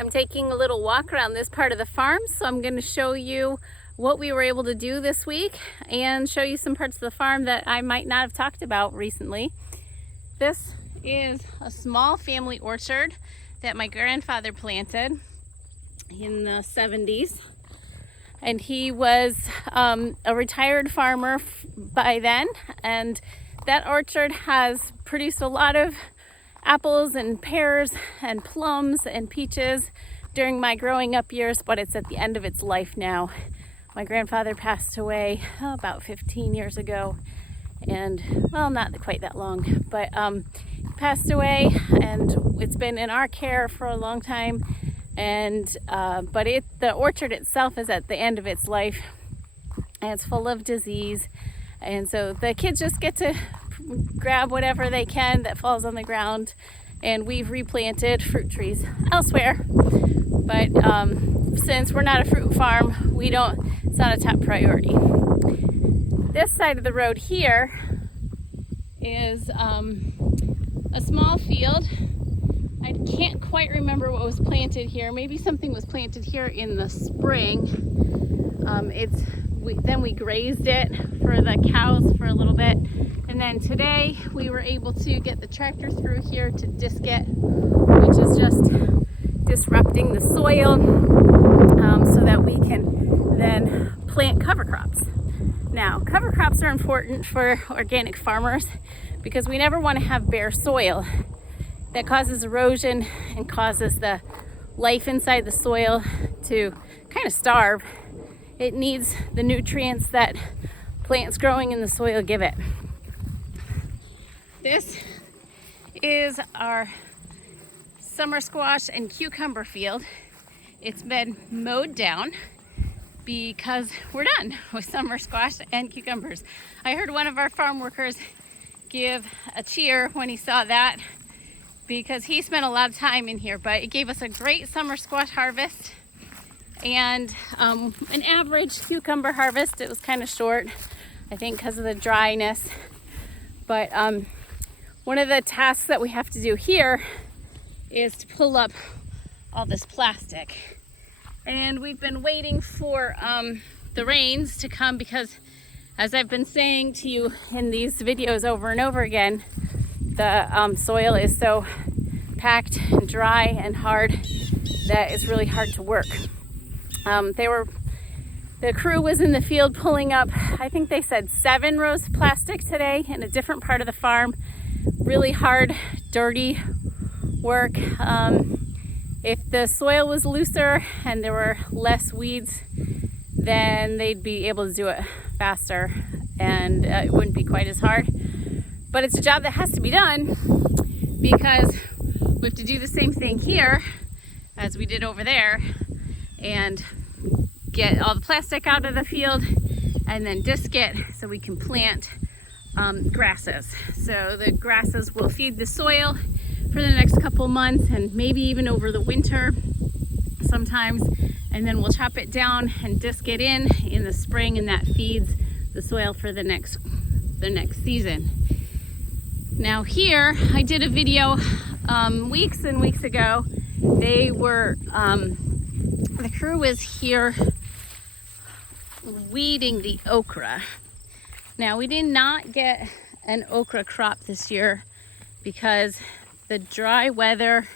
I'm taking a little walk around this part of the farm, so I'm going to show you what we were able to do this week and show you some parts of the farm that I might not have talked about recently. This is a small family orchard that my grandfather planted in the 70s, and he was a retired farmer by then, and that orchard has produced a lot of apples and pears and plums and peaches during my growing up years, but it's at the end of its life now. My grandfather passed away about 15 years ago, and well, not quite that long, but passed away, and it's been in our care for a long time. And but the orchard itself is at the end of its life, and it's full of disease, and so the kids just get to grab whatever they can that falls on the ground, and we've replanted fruit trees elsewhere. But since we're not a fruit farm, it's not a top priority. This side of the road here is a small field. I can't quite remember what was planted here. Maybe something was planted here in the spring. Then we grazed it for the cows for a little bit. And then today we were able to get the tractor through here to disc it, which is just disrupting the soil so that we can then plant cover crops. Now, cover crops are important for organic farmers because we never want to have bare soil. That causes erosion and causes the life inside the soil to kind of starve. It needs the nutrients that plants growing in the soil give it. This is our summer squash and cucumber field. It's been mowed down because we're done with summer squash and cucumbers. I heard one of our farm workers give a cheer when he saw that, because he spent a lot of time in here, but it gave us a great summer squash harvest and an average cucumber harvest. It was kind of short, I think, because of the dryness. But one of the tasks that we have to do here is to pull up all this plastic. And we've been waiting for the rains to come because, as I've been saying to you in these videos over and over again, the soil is so packed and dry and hard that it's really hard to work. The crew was in the field pulling up, I think they said 7 rows of plastic today in a different part of the farm. Really hard, dirty work. If the soil was looser and there were less weeds, then they'd be able to do it faster and it wouldn't be quite as hard. But it's a job that has to be done because we have to do the same thing here as we did over there and get all the plastic out of the field and then disc it so we can plant grasses. So the grasses will feed the soil for the next couple months and maybe even over the winter sometimes, and then we'll chop it down and disc it in the spring, and that feeds the soil for the next season. Now here, I did a video weeks and weeks ago. The crew was here weeding the okra. Now we did not get an okra crop this year because the dry weather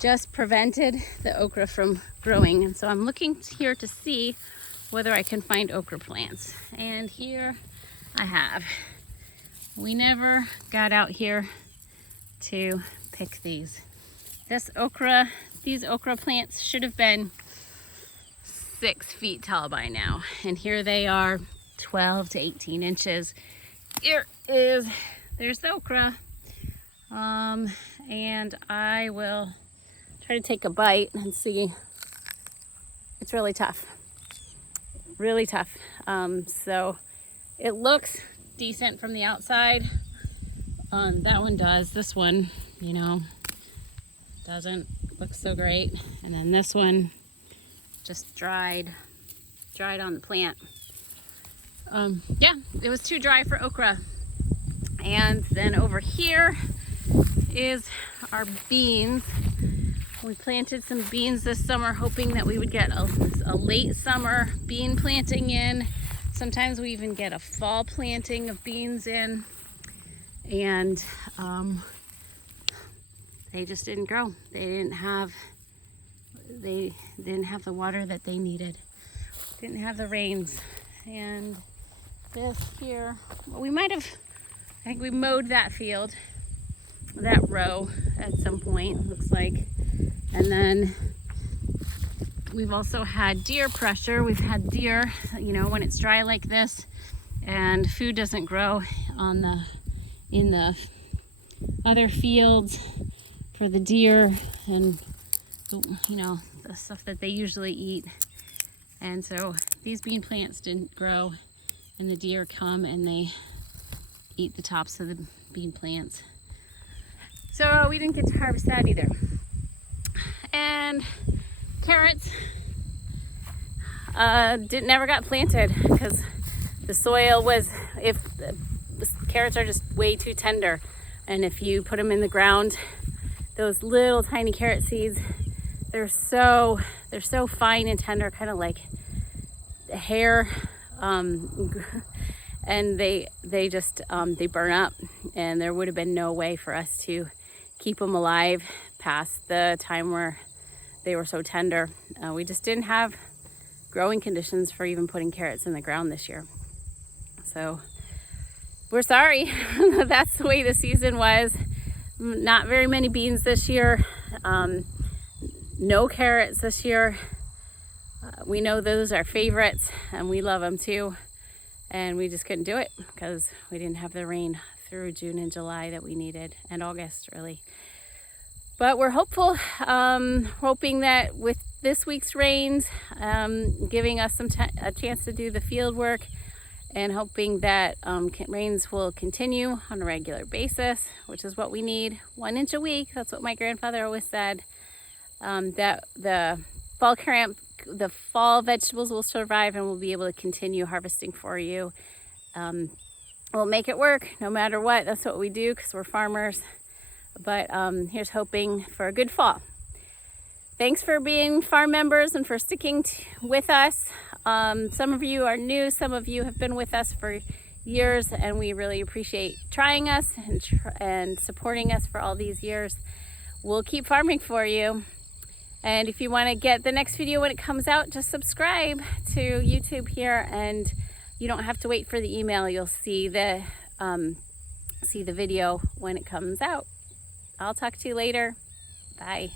just prevented the okra from growing. And so I'm looking here to see whether I can find okra plants. And here I have. We never got out here to pick these. These okra plants should have been 6 feet tall by now. And here they are, 12 to 18 inches. There's the okra. And I will try to take a bite and see. It's really tough. Really tough. So it looks decent from the outside. That one does. This one, doesn't look so great. And then this one just dried on the plant. Yeah, it was too dry for okra. And then over here is our beans. We planted some beans this summer, hoping that we would get a late summer bean planting in. Sometimes we even get a fall planting of beans in. And they just didn't grow. They didn't have the water that they needed. Didn't have the rains. And this here, we might have, I think we mowed that field, that row at some point, looks like. And then we've also had deer pressure. We've had deer, you know, when it's dry like this and food doesn't grow in the other fields for the deer and, you know, the stuff that they usually eat. And so these bean plants didn't grow, and the deer come and they eat the tops of the bean plants. So we didn't get to harvest that either. And carrots never got planted because the soil was, the carrots are just way too tender, and if you put them in the ground, those little tiny carrot seeds, they're so fine and tender, kind of like hair, and they burn up, and there would have been no way for us to keep them alive past the time where they were so tender. We just didn't have growing conditions for even putting carrots in the ground this year. So we're sorry. That's the way the season was. Not very many beans this year. No carrots this year. We know those are favorites and we love them too. And we just couldn't do it because we didn't have the rain through June and July that we needed, and August really. But we're hopeful, hoping that with this week's rains, giving us a chance to do the field work, and hoping that rains will continue on a regular basis, which is what we need. 1 inch a week, that's what my grandfather always said. That the fall vegetables will survive, and we'll be able to continue harvesting for you. We'll make it work no matter what. That's what we do because we're farmers. But here's hoping for a good fall. Thanks for being farm members and for sticking with us. Some of you are new, some of you have been with us for years, and we really appreciate trying us and supporting us for all these years. We'll keep farming for you. And if you want to get the next video when it comes out, just subscribe to YouTube here, and you don't have to wait for the email. You'll see the video when it comes out. I'll talk to you later. Bye.